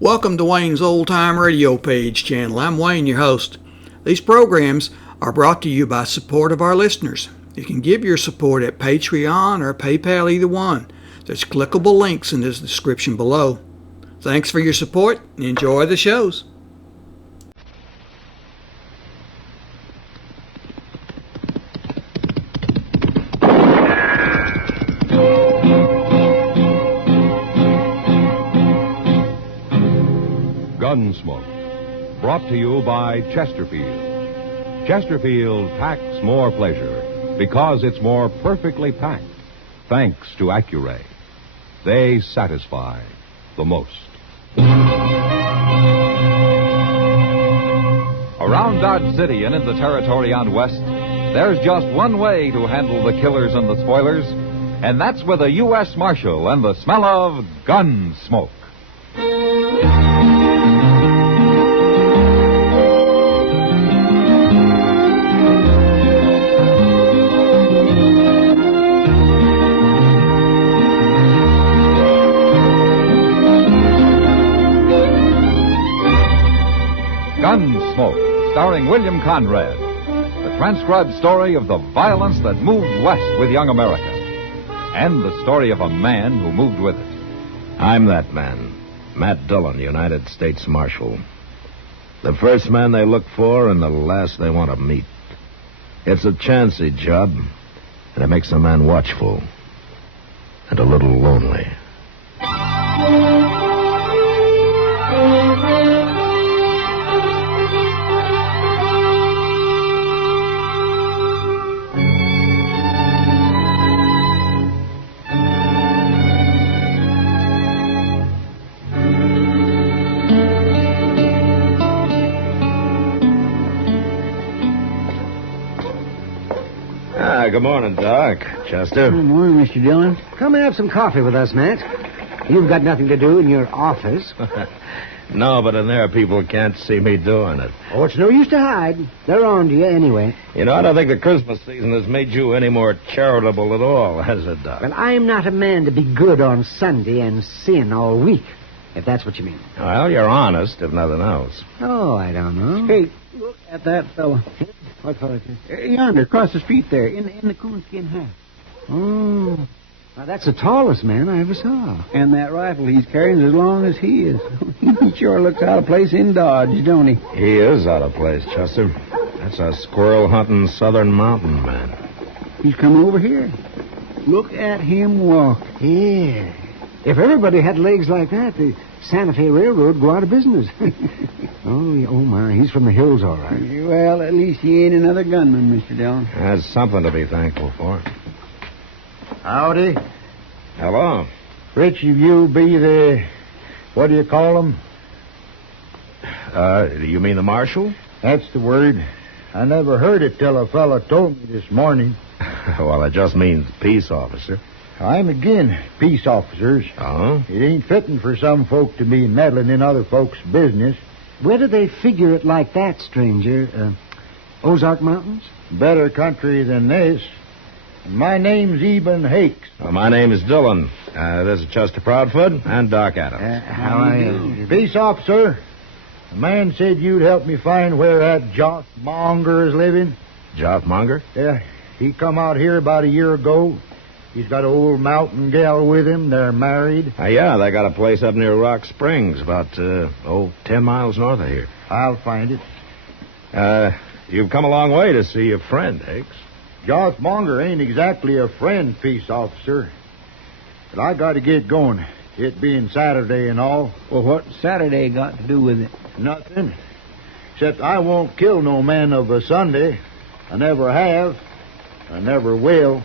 Welcome to Wayne's Old Time Radio Page channel. I'm Wayne, your host. These programs are brought to you by support of our listeners. You can give your support at Patreon or PayPal, either one. There's clickable links in the description below. Thanks for your support and enjoy the shows. Gunsmoke, brought to you by Chesterfield. Chesterfield packs more pleasure because it's more perfectly packed, thanks to Accuray. They satisfy the most. Around Dodge City and in the territory on West, there's just one way to handle the killers and the spoilers, and that's with a U.S. Marshal and the smell of Gunsmoke. Gunsmoke, starring William Conrad, the transcribed story of the violence that moved west with young America, and the story of a man who moved with it. I'm that man, Matt Dillon, United States Marshal. The first man they look for and the last they want to meet. It's a chancy job, and it makes a man watchful and a little lonely. Good morning, Doc. Chester. Good morning, Mr. Dillon. Come and have some coffee with us, Matt. You've got nothing to do in your office. No, but in there, people can't see me doing it. Oh, it's no use to hide. They're on to you anyway. You know, I don't think the Christmas season has made you any more charitable at all, has it, Doc? Well, I'm not a man to be good on Sunday and sin all week, if that's what you mean. Well, you're honest, if nothing else. Oh, I don't know. Hey, look at that fellow. What fellow? Yonder, across the street there, in the coonskin hat. Oh, now that's the tallest man I ever saw. And that rifle he's carrying is as long as he is. He sure looks out of place in Dodge, don't he? He is out of place, Chester. That's a squirrel-hunting southern mountain man. He's coming over here. Look at him walk. Yeah. If everybody had legs like that, the Santa Fe Railroad would go out of business. Oh, my, he's from the hills, all right. Well, at least he ain't another gunman, Mr. Dillon. That's something to be thankful for. Howdy. Hello. Which of you be the... what do you call them? You mean the Marshal? That's the word. I never heard it till a fella told me this morning. Well, it just means peace officer. I'm agin peace officers. Oh? It ain't fitting for some folk to be meddling in other folks' business. Where do they figure it like that, stranger? Ozark Mountains? Better country than this. My name's Eben Hakes. Well, my name is Dillon. This is Chester Proudfoot and Doc Adams. How are you? Peace officer. The man said you'd help me find where that Joff Monger is living. Joff Monger? Yeah, he come out here about a year ago. He's got an old mountain gal with him. They're married. Yeah, they got a place up near Rock Springs, about, 10 miles north of here. I'll find it. You've come a long way to see a friend, Hakes. Joff Monger ain't exactly a friend, peace officer. But I got to get going. It being Saturday and all. Well, what Saturday got to do with it? Nothing. Except I won't kill no man of a Sunday. I never have. I never will.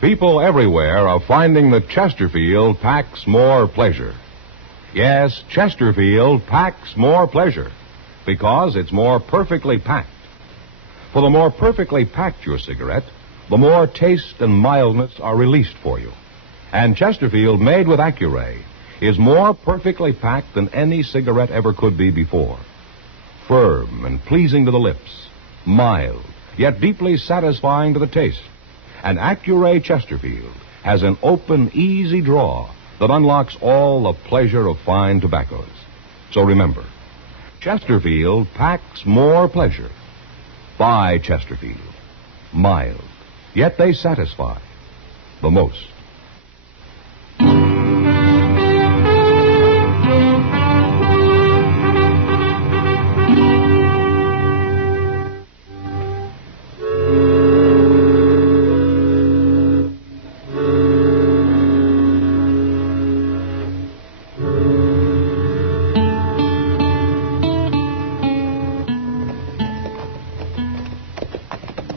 People everywhere are finding that Chesterfield packs more pleasure. Yes, Chesterfield packs more pleasure because it's more perfectly packed. For the more perfectly packed your cigarette, the more taste and mildness are released for you. And Chesterfield, made with Accuray, is more perfectly packed than any cigarette ever could be before. Firm and pleasing to the lips, mild, yet deeply satisfying to the taste. And Accuray Chesterfield has an open, easy draw that unlocks all the pleasure of fine tobaccos. So remember, Chesterfield packs more pleasure. Buy Chesterfield. Mild, yet they satisfy the most.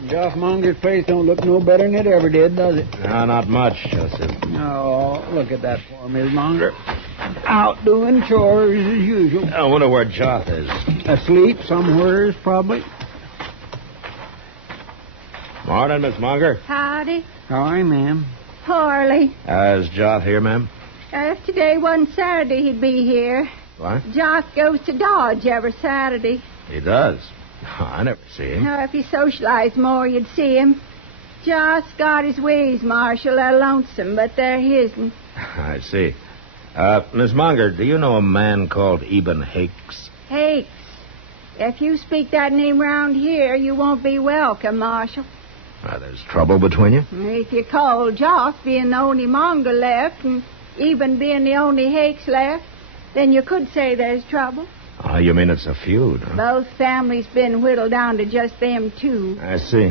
Joff Monger's place don't look no better than it ever did, does it? No, not much, Joseph. Oh, look at that poor Miss Monger. Out doing chores as usual. I wonder where Joff is. Asleep somewheres, probably. Morning, Miss Monger. Howdy. Hi, ma'am. Poorly. Is Joff here, ma'am? If today wasn't Saturday, he'd be here. What? Joff goes to Dodge every Saturday. He does. I never see him. Now, if he socialized more, you'd see him. Joff's got his ways, Marshal. They're lonesome, but they're his'n. I see. Miss Monger, do you know a man called Eben Hakes? Hakes. If you speak that name round here, you won't be welcome, Marshal. There's trouble between you? If you call Joff being the only Monger left, and Eben being the only Hakes left, then you could say there's trouble. Oh, you mean it's a feud, huh? Both families been whittled down to just them two. I see.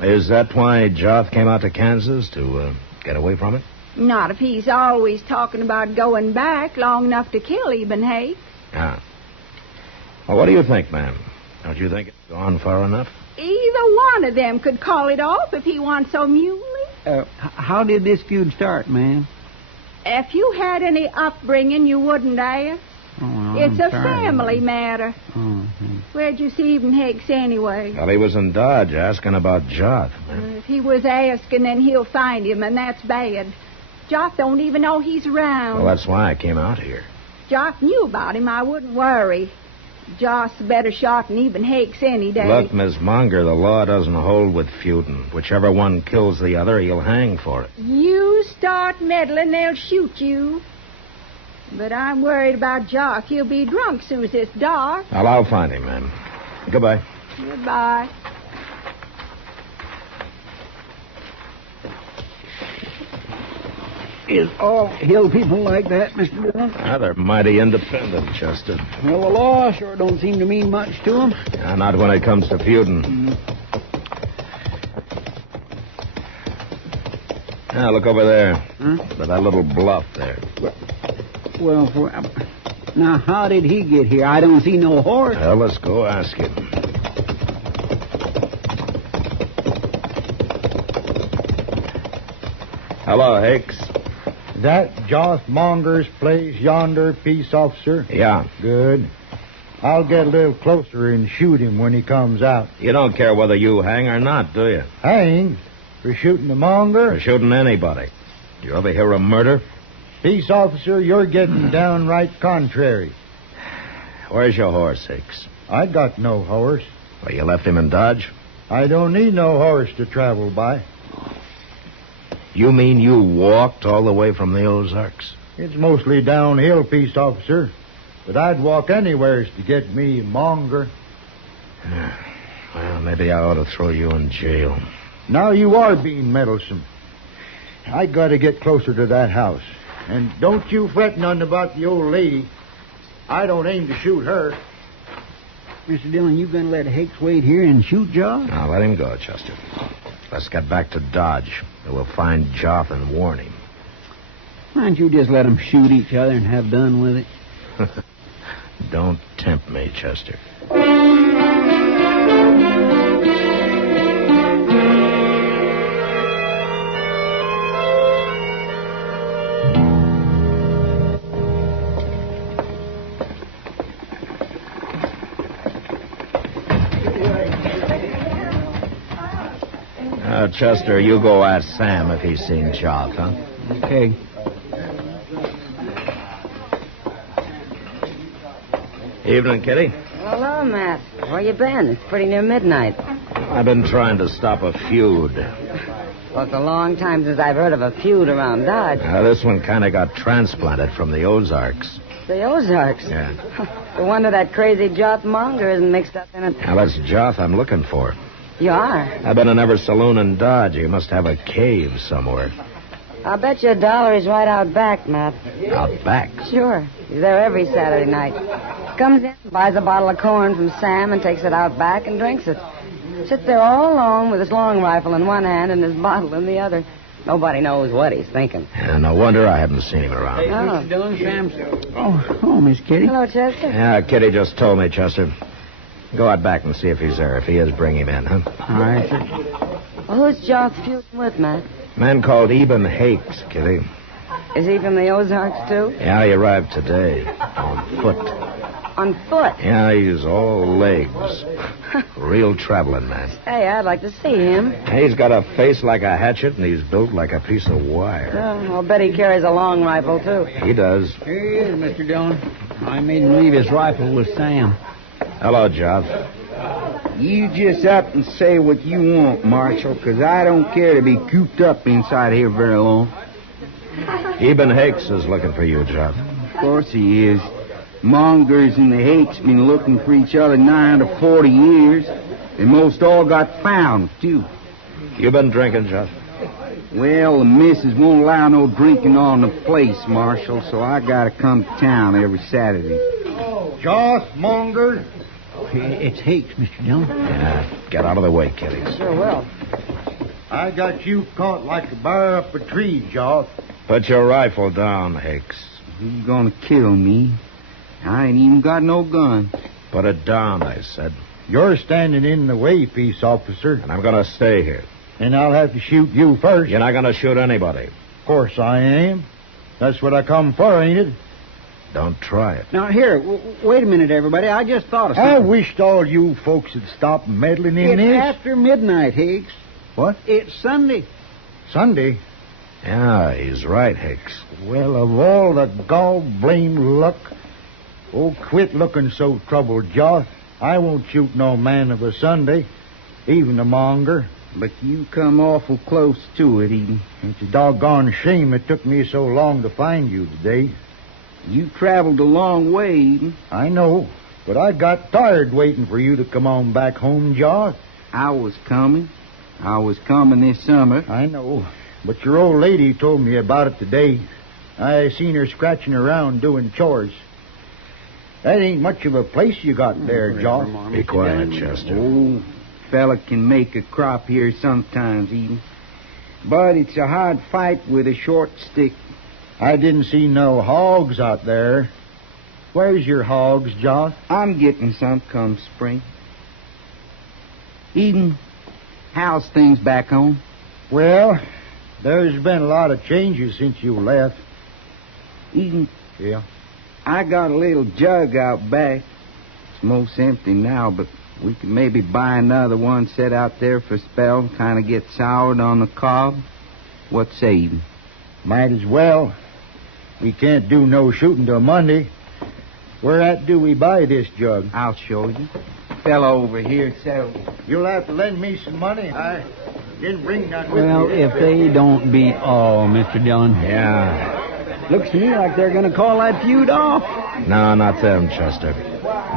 Is that why Joff came out to Kansas, to get away from it? Not if he's always talking about going back long enough to kill Eben Hakes. Yeah. Well, what do you think, ma'am? Don't you think it's gone far enough? Either one of them could call it off if he wants so mutiny. How did this feud start, ma'am? If you had any upbringing, you wouldn't ask. Oh, well, It's I'm a sorry. family matter. Mm-hmm. Where'd you see Eben Hakes anyway? Well, he was in Dodge asking about Joff, ma'am. If he was asking, then he'll find him, and that's bad. Joff don't even know he's around. Well, that's why I came out here. Joff knew about him. I wouldn't worry. Joff's a better shot than Eben Hakes any day. Look, Miss Monger, the law doesn't hold with feuding. Whichever one kills the other, he'll hang for it. You start meddling, they'll shoot you. But I'm worried about Joff. He'll be drunk soon as it's dark. Well, I'll find him, ma'am. Goodbye. Goodbye. Is all hill people like that, Mr. Dillon? They're mighty independent, Chester. Well, the law sure don't seem to mean much to them. Not when it comes to feuding. Now, look over there. By that little bluff there. Well, now, how did he get here? I don't see no horse. Well, let's go ask him. Hello, Hicks. That Joff Monger's place yonder, peace officer? Yeah. Good. I'll get a little closer and shoot him when he comes out. You don't care whether you hang or not, do you? Hang? For shooting the Monger? For shooting anybody. You ever hear of murder? Peace officer, you're getting downright contrary. Where's your horse, Hicks? I got no horse. Well, you left him in Dodge? I don't need no horse to travel by. You mean you walked all the way from the Ozarks? It's mostly downhill, peace officer. But I'd walk anywheres to get me Monger. Well, maybe I ought to throw you in jail. Now you are being meddlesome. I got to get closer to that house. And don't you fret none about the old lady. I don't aim to shoot her. Mr. Dillon, you going to let Hakes wait here and shoot Joff? Now, let him go, Chester. Let's get back to Dodge. We'll find Joff and warn him. Why don't you just let them shoot each other and have done with it? Don't tempt me, Chester. Chester, you go ask Sam if he's seen Joff, huh? Okay. Evening, Kitty. Hello, Matt. Where you been? It's pretty near midnight. I've been trying to stop a feud. Well, it's a long time since I've heard of a feud around Dodge. This one kind of got transplanted from the Ozarks. The Ozarks? Yeah. The one that crazy Joff Monger isn't mixed up in it. Now, that's Joff I'm looking for. You are? I've been in every saloon in Dodge. He must have a cave somewhere. I'll bet you $1 he's right out back, Matt. Out back? Sure. He's there every Saturday night. Comes in, buys a bottle of corn from Sam and takes it out back and drinks it. Sits there all alone with his long rifle in one hand and his bottle in the other. Nobody knows what he's thinking. Yeah, no wonder I haven't seen him around. Oh. Dillon, Sam. Oh, Miss Kitty. Hello, Chester. Yeah, Kitty just told me, Chester. Go out back and see if he's there. If he is, bring him in, huh? All right, sir. Well, who's Joff feuding with, Matt? Man called Eben Hakes, Kitty. Is he from the Ozarks, too? Yeah, he arrived today. On foot. On foot? Yeah, he's all legs. Real traveling man. Hey, I'd like to see him. He's got a face like a hatchet, and he's built like a piece of wire. I'll bet he carries a long rifle, too. He does. Here he is, Mr. Dillon. I made him leave his rifle with Sam. Hello, Joff. You just up and say what you want, Marshal, because I don't care to be cooped up inside here very long. Eben Hakes is looking for you, Joff. Of course he is. Mongers and the Hakes been looking for each other nigh to 40 years. They most all got found, too. You been drinking, Joff? Well, the missus won't allow no drinking on the place, Marshal, so I gotta come to town every Saturday. Joff Monger. It's Hakes, Mr. Dillon. Yeah, get out of the way, Kitty. Sure will. I got you caught like a bar up a tree, Joff. Put your rifle down, Hakes. He's gonna kill me. I ain't even got no gun. Put it down, I said. You're standing in the way, peace officer. And I'm going to stay here. And I'll have to shoot you first. You're not going to shoot anybody. Of course I am. That's what I come for, ain't it? Don't try it. Now, here, wait a minute, everybody. I just thought of I something. wished all you folks would stop meddling in It's this. after midnight, Hakes. What? It's Sunday. Sunday? Yeah, he's right, Hakes. Well, of all the gall-blamed luck. Oh, quit looking so troubled, Joff. I won't shoot no man of a Sunday, even a monger. But you come awful close to it, Eden. It's a doggone shame it took me so long to find you today. You traveled a long way, Eden. I know, but I got tired waiting for you to come on back home, Joff. I was coming. I was coming this summer. I know, but your old lady told me about it today. I seen her scratching around doing chores. That ain't much of a place you got there, Joff. Be quiet, Chester. Oh, fella can make a crop here sometimes, Eden. But it's a hard fight with a short stick. I didn't see no hogs out there. Where's your hogs, Joff? I'm getting some come spring. Eden, how's things back home? Well, there's been a lot of changes since you left. Eden, Yeah? I got a little jug out back. It's most empty now, but we could maybe buy another one, set out there for a spell, kind of get soured on the cob. What say, Eden? Might as well. We can't do no shooting till Monday. Where at do we buy this jug? I'll show you. Fella over here sells. You'll have to lend me some money. I didn't bring none with Well, me. if they don't beat all, Mr. Dillon. Yeah. Looks to me like they're going to call that feud off. No, not them, Chester.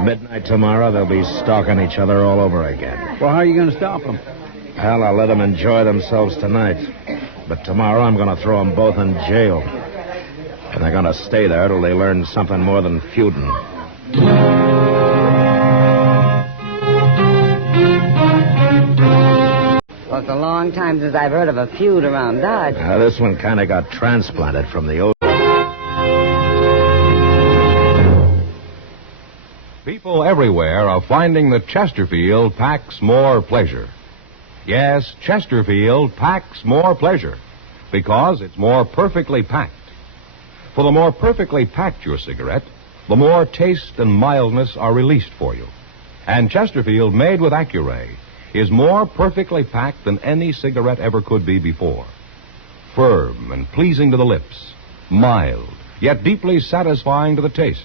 Midnight tomorrow, they'll be stalking each other all over again. Well, how are you going to stop them? Hell, I'll let them enjoy themselves tonight. But tomorrow, I'm going to throw them both in jail. And they're going to stay there till they learn something more than feuding. Well, it's a long time since I've heard of a feud around Dodge. This one kind of got transplanted from the old... People everywhere are finding that Chesterfield packs more pleasure. Yes, Chesterfield packs more pleasure because it's more perfectly packed. For the more perfectly packed your cigarette, the more taste and mildness are released for you. And Chesterfield, made with Accuray, is more perfectly packed than any cigarette ever could be before. firm and pleasing to the lips, mild, yet deeply satisfying to the taste.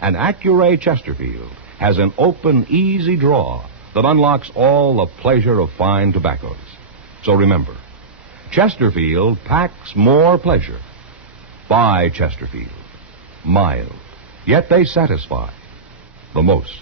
And Accuray Chesterfield has an open, easy draw that unlocks all the pleasure of fine tobaccos. So remember, Chesterfield packs more pleasure. Buy Chesterfield. Mild, yet they satisfy the most.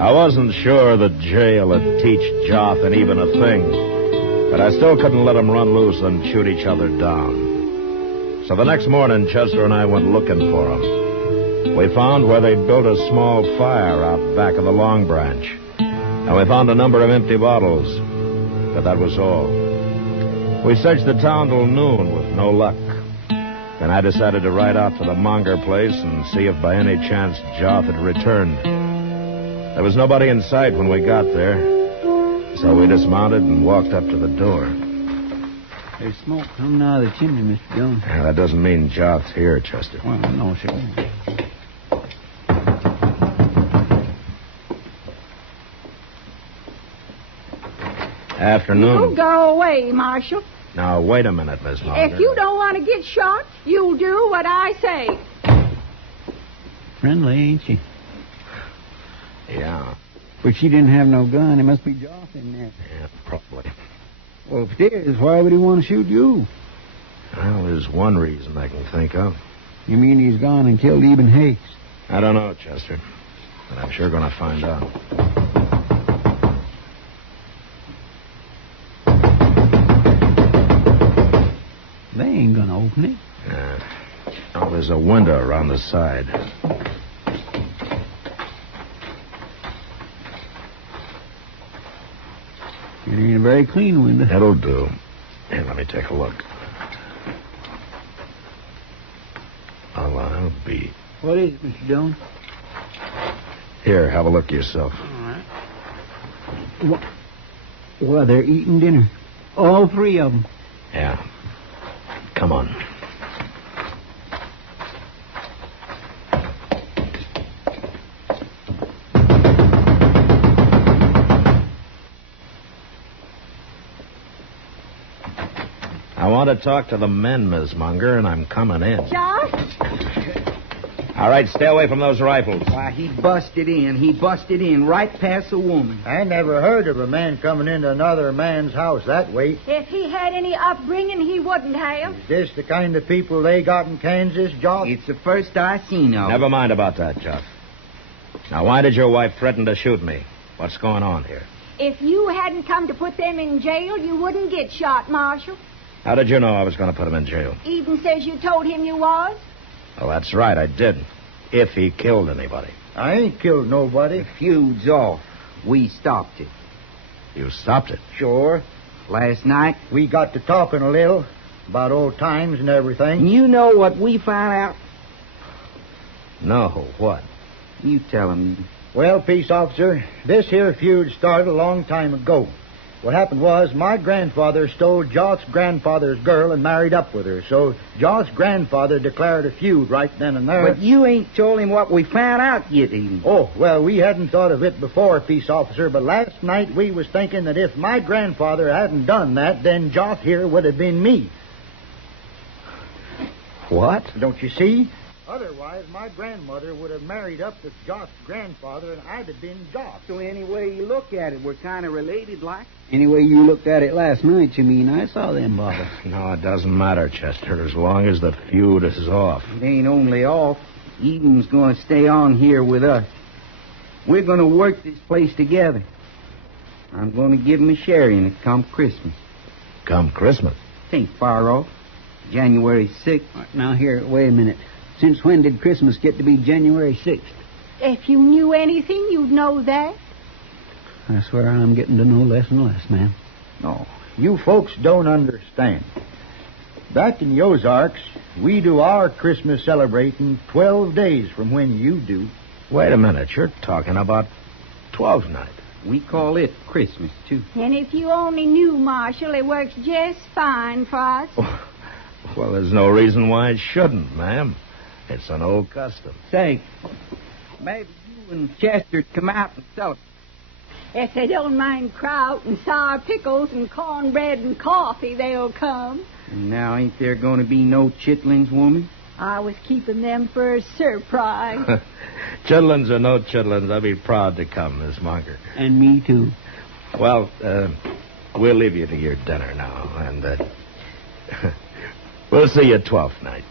I wasn't sure that jail would teach Joff and even a thing, but I still couldn't let them run loose and shoot each other down. So the next morning, Chester and I went looking for them. We found where they'd built a small fire out back of the Long Branch, and we found a number of empty bottles, but that was all. We searched the town till noon with no luck. Then I decided to ride out for the Monger place and see if by any chance Joff had returned. There was nobody in sight when we got there, so we dismounted and walked up to the door. There's smoke coming out of the chimney, Mr. Jones. Yeah, that doesn't mean Joff's here, Chester. Well, no, sir. Afternoon. You go away, Marshal. Now, wait a minute, Miss Monger. If you don't want to get shot, you'll do what I say. Friendly, ain't she? Yeah. But she didn't have no gun. It must be Joff in there. Yeah, probably. Well, if it is, why would he want to shoot you? Well, there's one reason I can think of. You mean he's gone and killed Eben Hakes? I don't know, Chester, but I'm sure going to find out. They ain't going to open it. Oh, there's a window around the side. It ain't a very clean window. That'll do. Here, let me take a look. Oh, I'll be... What is it, Mr. Dillon? Here, have a look yourself. All right. Well, they're eating dinner. All three of them. Yeah. Come on. I want to talk to the men, Miss Monger, and I'm coming in. Josh? All right, stay away from those rifles. Why, he busted in. He busted in right past the woman. I never heard of a man coming into another man's house that way. If he had any upbringing, he wouldn't have. Is this the kind of people they got in Kansas, Joff? It's the first I seen of. Never mind about that, Joff. Now, why did your wife threaten to shoot me? What's going on here? If you hadn't come to put them in jail, you wouldn't get shot, Marshal. How did you know I was going to put him in jail? Eben says you told him you was. Well, that's right, I did. If he killed anybody. I ain't killed nobody. The feud's off. We stopped it. You stopped it? Sure. Last night. We got to talking a little about old times and everything. You know what we found out? No, what? You tell him. Well, peace officer, this here feud started a long time ago. What happened was my grandfather stole Joff's grandfather's girl and married up with her. So Joff's grandfather declared a feud right then and there. But you ain't told him what we found out yet, Eden. Oh, well, we hadn't thought of it before, peace officer, but last night we was thinking that if my grandfather hadn't done that, then Joff here would have been me. What? Don't you see? Otherwise, my grandmother would have married up with Joff's grandfather, and I'd have been Joff. So any way you look at it, we're kind of related, like. Anyway, you looked at it last night, you mean. I saw them bottles. No, it doesn't matter, Chester, as long as the feud is off. It ain't only off. Eden's going to stay on here with us. We're going to work this place together. I'm going to give him a share in it come Christmas. Come Christmas? Ain't far off. January 6th. Now, here, wait a minute. Since when did Christmas get to be January 6th? If you knew anything, you'd know that. I swear I'm getting to know less and less, ma'am. No, you folks don't understand. Back in the Ozarks, we do our Christmas celebrating 12 days from when you do. Wait a minute, you're talking about 12th night. We call it Christmas, too. And if you only knew, Marshal, it works just fine for us. Well, there's no reason why it shouldn't, ma'am. It's an old custom. Say, maybe you and Chester come out and celebrate. If they don't mind kraut and sour pickles and cornbread and coffee, they'll come. Now, ain't there going to be no chitlins, woman? I was keeping them for a surprise. Chitlins or no chitlins, I'd be proud to come, Miss Monger. And me, too. Well, we'll leave you to your dinner now, and we'll see you 12th night.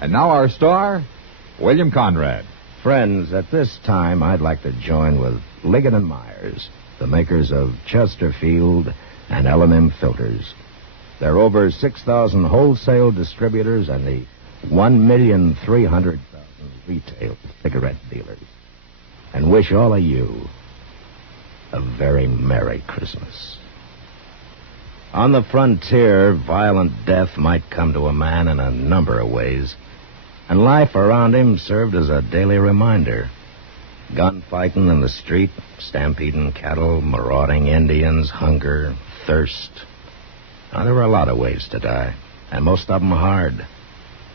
And now our star, William Conrad. Friends, at this time, I'd like to join with Liggett & Myers, the makers of Chesterfield and L&M filters. There are over 6,000 wholesale distributors and the 1,300,000 retail cigarette dealers. And wish all of you a very Merry Christmas. On the frontier, violent death might come to a man in a number of ways, and life around him served as a daily reminder. Gunfighting in the street, stampeding cattle, marauding Indians, hunger, thirst. Now, there were a lot of ways to die, and most of them hard.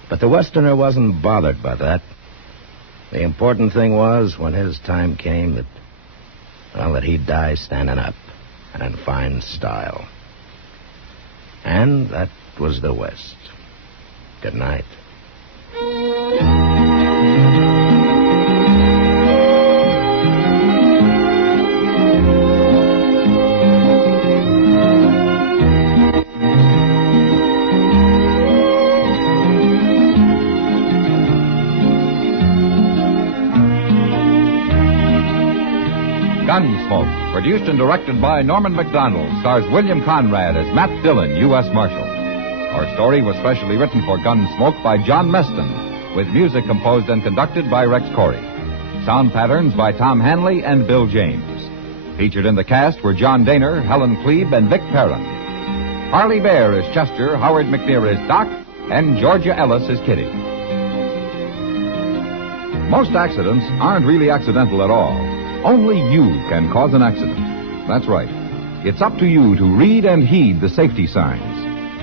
But the Westerner wasn't bothered by that. The important thing was, when his time came, that he'd die standing up and in fine style. And that was the West. Good night. Gunsmoke, produced and directed by Norman MacDonald, stars William Conrad as Matt Dillon, U.S. Marshal. Our story was specially written for Gunsmoke by John Meston, with music composed and conducted by Rex Corey. Sound patterns by Tom Hanley and Bill James. Featured in the cast were John Daner, Helen Klebe, and Vic Perrin. Harley Bear is Chester, Howard McNear is Doc, and Georgia Ellis is Kitty. Most accidents aren't really accidental at all. Only you can cause an accident. That's right. It's up to you to read and heed the safety signs,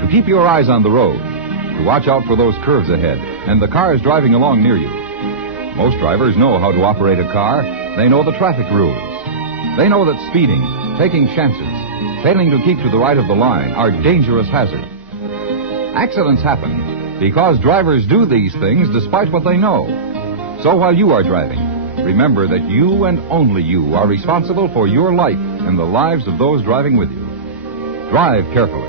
to keep your eyes on the road, to watch out for those curves ahead and the cars driving along near you. Most drivers know how to operate a car. They know the traffic rules. They know that speeding, taking chances, failing to keep to the right of the line are dangerous hazards. Accidents happen because drivers do these things despite what they know. So while you are driving, remember that you and only you are responsible for your life and the lives of those driving with you. Drive carefully.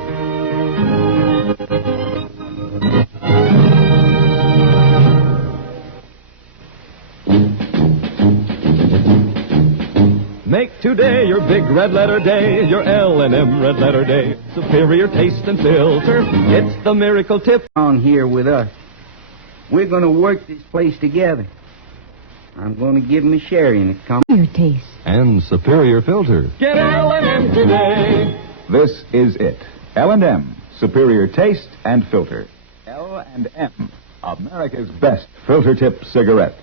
Make today your big red letter day, your L&M red letter day. Superior taste and filter, it's the miracle tip. On here with us. We're going to work this place together. I'm going to give him a share in it. Come. Your taste. And superior filter. Get L&M today. This is it. L&M, superior taste and filter. L&M, America's best filter tip cigarette.